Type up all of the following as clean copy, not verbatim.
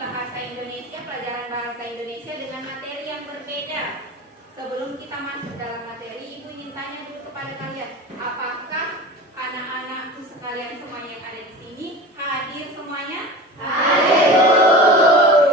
bahasa Indonesia, pelajaran bahasa Indonesia dengan materi yang berbeda. Sebelum kita masuk dalam materi, Ibu ingin tanya dulu kepada kalian, apakah anak-anakku sekalian semuanya yang ada di sini hadir semuanya? Hadir.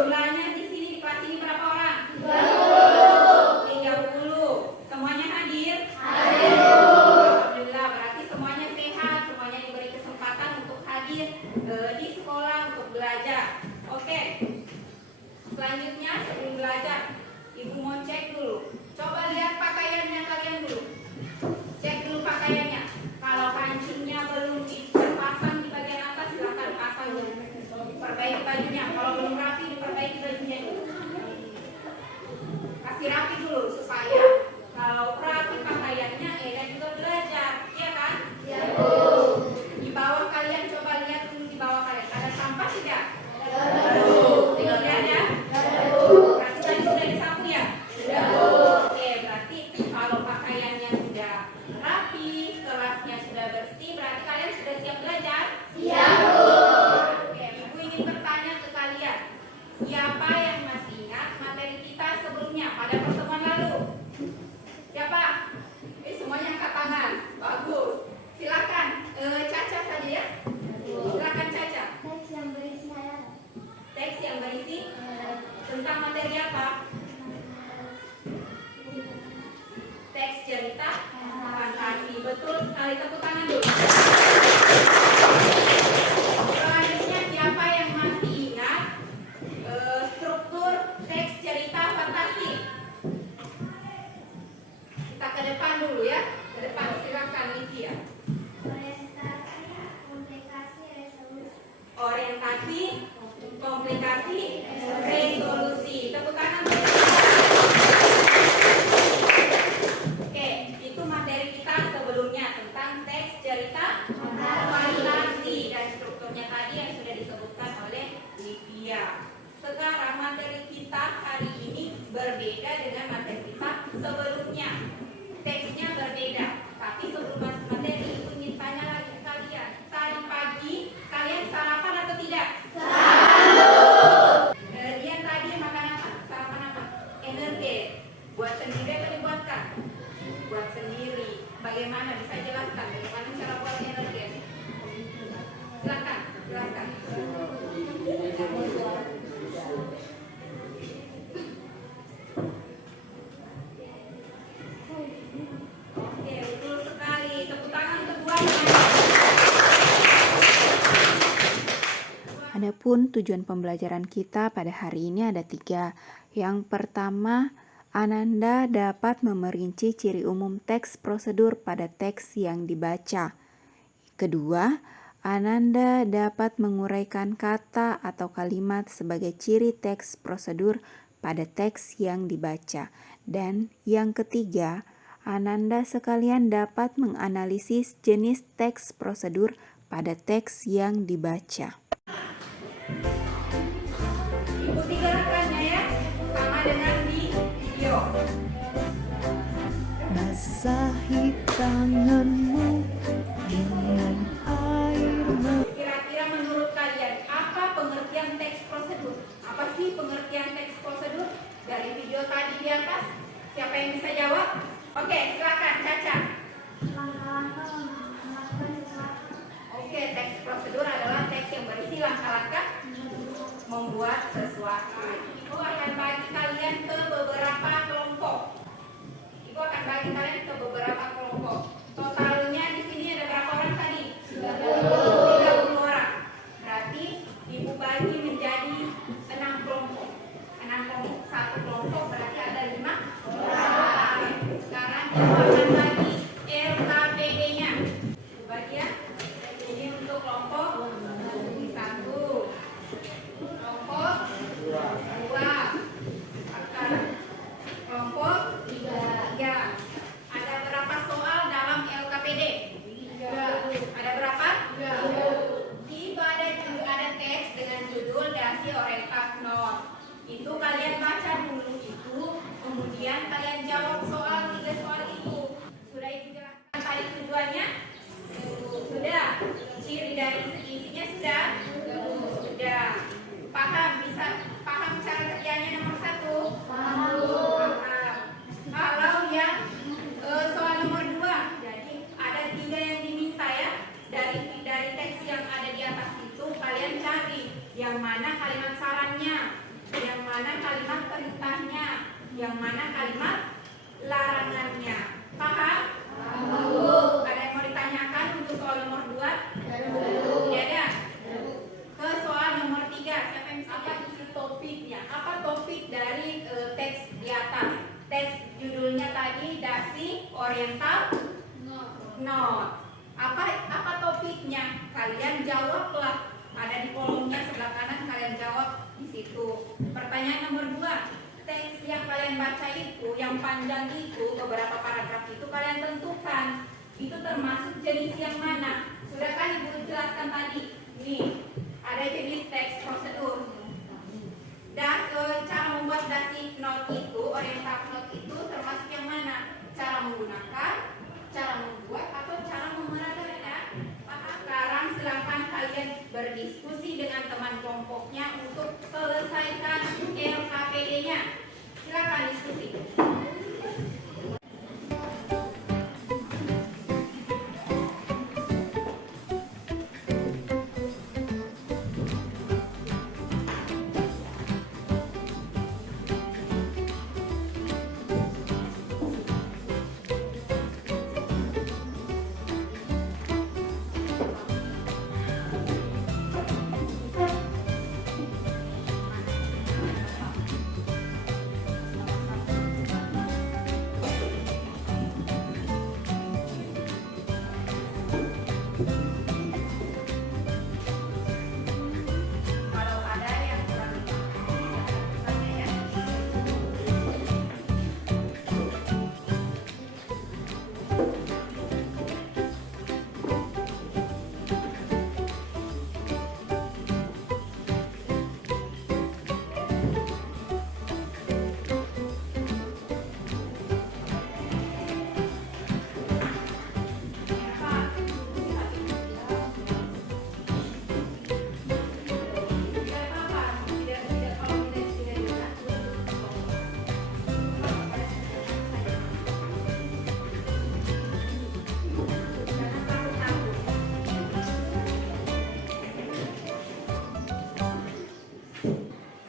Jumlahnya di sini di kelas ini berapa orang? 30. Semuanya hadir? Hadir. Alhamdulillah, berarti semuanya sehat, semuanya diberi kesempatan untuk hadir di sekolah untuk belajar. Oke. Selanjutnya sebelum belajar, Ibu mau cek dulu. Coba lihat pakaiannya kalian dulu. Cek dulu pakaiannya. Kalau kancingnya belum terpasang di bagian atas, silakan pasang dulu. Perbaiki bajunya. Kalau belum rapi, diperbaiki bajunya dulu. Kasih rapi dulu supaya kalau rapi pakaiannya, Eda juga belajar. Iya kan? Iya, Bu. Di bawah kalian coba lihat dulu di bawah kalian. Ada sampah tidak? Ada, Bu. Tinggal lihat ya. Ada, Bu. Berarti tadi sudah disapu ya? Sudah, Bu. Oke, berarti kalau pakaiannya sudah rapi, kelasnya sudah bersih, berarti kalian sudah siap belajar? Siap, Bu. Oke, Ibu ingin bertanya ke kalian. Siapa yang masih ingat materi kita sebelumnya pada pertemuan lalu? Siapa? Semuanya angkat tangan. Bagus. Silakan. Caca saja ya. Silakan Caca. Teks yang berisi Teks yang berisi tentang materi apa? Teks cerita fantasi. Betul sekali, tepuk tangan dulu. Selanjutnya siapa yang masih ingat struktur teks cerita fantasi? Kita ke depan dulu ya. Ke depan silakan Lydia. Orientasi, komplikasi, resolusi. Tepuk tangan. Oke, itu materi kita sebelumnya tentang teks cerita fantasi dan strukturnya tadi yang sudah disebutkan oleh Lydia. Sekarang materi kita hari ini berbeda dengan materi kita sebelumnya. Teksnya berbeda, tapi sebelum masuk materi, Ibu ingin tanya lagi ke kalian. Tadi pagi kalian sarapan atau tidak? Sarapan. Kalian tadi makan apa? Sarapan apa? Energi. Buat sendiri atau dibuatkan? Buat sendiri. Bagaimana? Bisa jelaskan bagaimana cara buat energi? Silakan, jelaskan. Oke, betul sekali. Tepuk tangan untuk buahnya. Adapun tujuan pembelajaran kita pada hari ini ada 3. Yang pertama, Ananda dapat memerinci ciri umum teks prosedur pada teks yang dibaca. Kedua, Ananda dapat menguraikan kata atau kalimat sebagai ciri teks prosedur pada teks yang dibaca. Dan yang ketiga, Ananda sekalian dapat menganalisis jenis teks prosedur pada teks yang dibaca. Ikuti gerakannya ya, sama dengan di video. Basahi tanganmu dengan air mata. Kira-kira menurut kalian, apa pengertian teks prosedur? Apa sih pengertian teks prosedur? Dari video tadi di atas, siapa yang bisa jawab? Oke, silakan Caca. langkah-langkah melakukan sesuatu. Oke, teks prosedur adalah teks yang berisi langkah-langkah membuat sesuatu. Ibu akan bagi kalian ke beberapa kelompok. Ibu akan bagi kalian ke beberapa kelompok. Totalnya di sini ada berapa orang tadi? 30 orang. Berarti Ibu bagi menjadi 6 kelompok. 6 kelompok. Satu kelompok berarti ada 5 orang. Sekarang Ibu akan bagi LKPD-nya. Ibu bagi ya. Ini untuk kelompok 1. Kelompok 2. Kelompok 3. Ada berapa soal dalam LKPD? 3. Ada berapa? 3. Tiba ada teks dengan judul Dasi Orentak Not. Itu kalian baca dulu itu, kemudian kalian jawab soal 3 soal itu. Sudah yang soal nomor 2. Jadi ada 3 yang diminta ya. Dari teks yang ada di atas itu kalian cari yang mana kalimat sarannya, yang mana kalimat perintahnya, yang mana kalimat larangannya. Paham? Ada yang mau ditanyakan untuk soal nomor 2? Tidak ada. Ke soal nomor 3, siapa yang bisa apa isi topiknya? Apa topik dari teks di atas? Teks judulnya tadi dasi oriental note. Apa topiknya? Kalian jawablah. Ada di kolomnya sebelah kanan, kalian jawab di situ. Pertanyaan nomor 2, teks yang kalian baca itu, yang panjang itu, beberapa paragraf itu kalian tentukan. Itu termasuk jenis yang mana? Sudah kan Ibu jelaskan tadi. Nih, ada jenis teks prosedur. Cara membuat dasi note itu, oriental note itu termasuk yang mana? Cara menggunakan, cara membuat, atau cara memeragakan ya? Sekarang silakan kalian berdiskusi dengan teman kelompoknya untuk selesaikan LKPD-nya. Silakan diskusi. Kalau ada yang kurang bisa ya.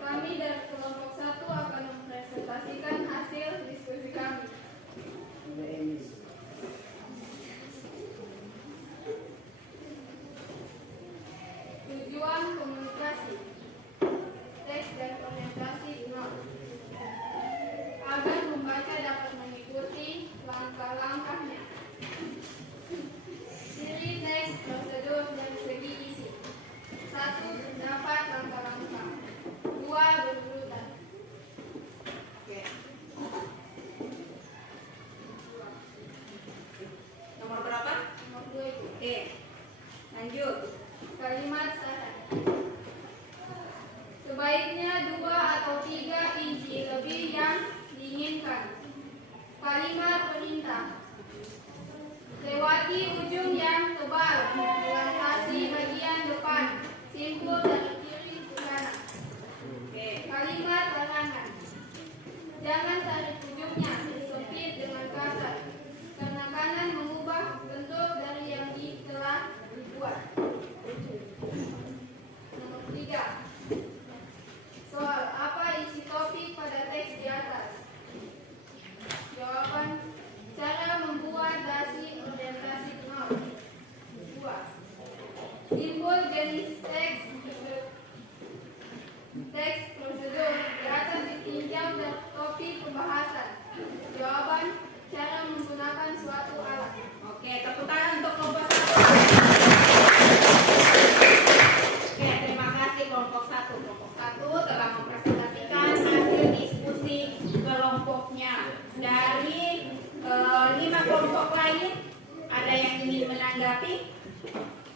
Kami dari kelompok 1 akan mempresentasikan hasil diskusi kami. Tujuan komunikasi. Teks dan orientasi note. Agar membaca dapat mengikuti langkah-langkahnya. Ciri teks, prosedur, dan segi isi. 1. Terdapat langkah-langkah. 2. Berurutan. Oke. Nomor berapa? Nomor 2 itu. Oke. Lanjut. Kalimat saran. Sebaiknya 2 atau 3 inci lebih yang diinginkan. Kalimat perintah. Lewati ujung yang tebal. Melintasi bagian depan. Simpul dari kiri ke kanan. Oke. Kalimat larangan. Jangan tarik ujungnya disempit dengan kasar. Karena kanan mengubah bentuk dari yang telah dibuat. Nomor 3. Soal apa isi topik pada teks di atas? Jawaban, cara membuat dasi orientasi note. 2. Simbol jenis teks prosedur. Di atas ditinjau dari topik pembahasan. Jawaban, cara menggunakan suatu alat. Oke, tepuk tangan untuk kelompok 1. Oke, terima kasih kelompok 1. Kelompok 1 telah mempresentasikan hasil diskusi kelompoknya. Dari 5 kelompok lain, ada yang ingin menanggapi?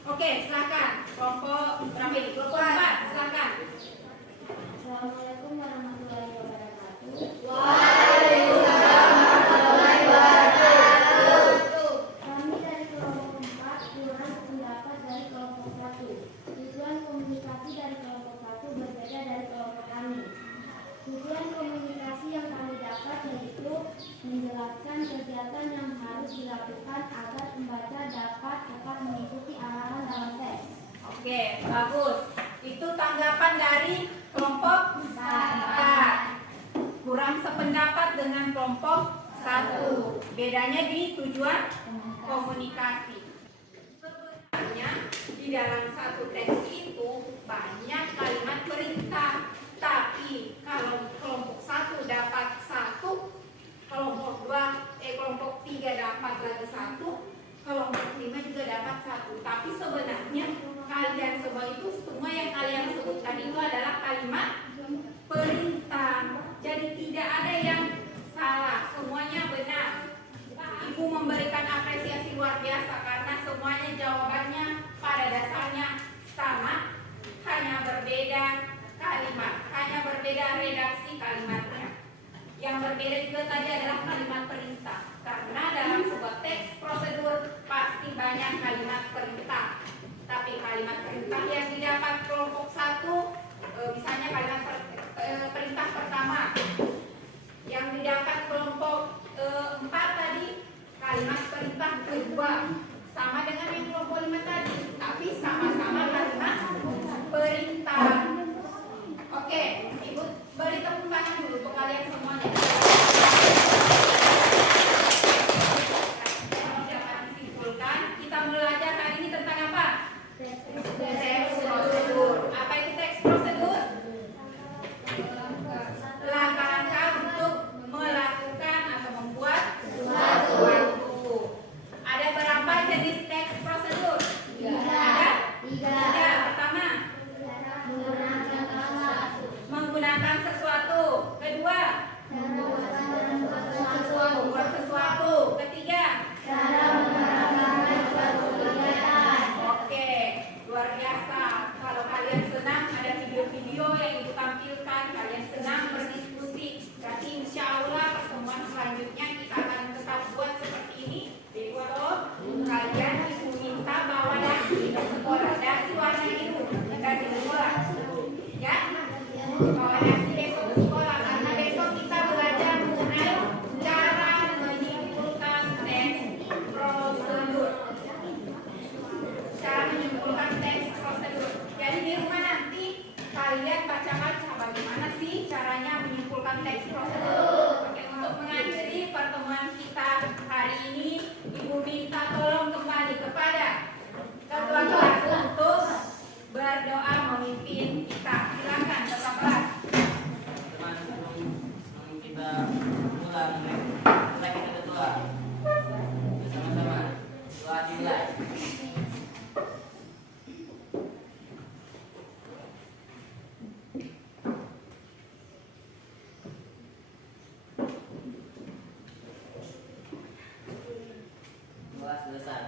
Oke, silakan. Kelompok berapa ini? Kelompok 4, silakan. Assalamualaikum warahmatullahi wabarakatuh. Kami dari kelompok 4 kurang pendapat dari kelompok 1. Tujuan komunikasi dari kelompok 1 berbeda dari kelompok kami. Tujuan komunikasi yang kami dapat yaitu menjelaskan menjelaskan kegiatan yang harus dilakukan agar pembaca dapat tepat mengikuti arahan dalam teks. Oke, bagus. Itu tanggapan dari kelompok 4. Kurang sependapat dengan kelompok 1. Bedanya di tujuan komunikasi. Sebenarnya di dalam satu teks itu banyak kalimat perintah. Tapi kalau kelompok 1 dapat 1, kelompok 3 dapat lagi 1, kelompok 5 juga dapat 1. Tapi sebenarnya kalian semua itu, semua yang kalian sebutkan itu adalah kalimat perintah. Jadi tidak ada yang salah, semuanya benar. Ibu memberikan apresiasi luar biasa karena semuanya jawabannya pada dasarnya sama, hanya berbeda kalimat, hanya berbeda redaksi kalimatnya. Yang berbeda juga tadi adalah kalimat perintah, karena dalam sebuah teks prosedur pasti banyak kalimat perintah. Tapi kalimat perintah yang didapat kelompok 1, misalnya kalimat perintah pertama, yang didapat kelompok 4 tadi kalimat perintah kedua, sama dengan yang kelompok 5 tadi, tapi sama-sama kalimat perintah. Oke, Ibu beri tepuk tangan dulu untuk kalian semuanya. Dapat disimpulkan, kita belajar hari ini tentang apa? Teks prosedur. Apa itu teks prosedur? Langkah-langkah untuk melakukan atau membuat sesuatu. Ada berapa jenis teks prosedur? Ada? 3. Pertama, menggunakan sesuatu. Kedua, membuat sesuatu. Ketiga, oke, luar biasa. Kalau kalian senang ada video-video yang Ibu tampilkan, kalian senang berdiskusi, berarti insya Allah pertemuan selanjutnya kita akan tetap buat seperti ini. Ibu atau kalian Ibu minta bawa dasi ke sekolah, dasi warna biru, dasi sekolah, ya. Bawa dasi besok ke sekolah karena besok kita belajar mengenai cara menyimpulkan teks prosedur. Cara menyimpulkan teks prosedur. Jadi di rumah nanti kalian baca-baca bagaimana sih caranya menyimpulkan teks prosedur. Oke, untuk mengakhiri pertemuan kita hari ini, Ibu minta tolong kembali kepada ketua kelas untuk berdoa memimpin kita. Silakan ketua kelas. Teman sebelum kita pulang, kita berdoa bersama-sama. Doa dimulai. Doa selesai.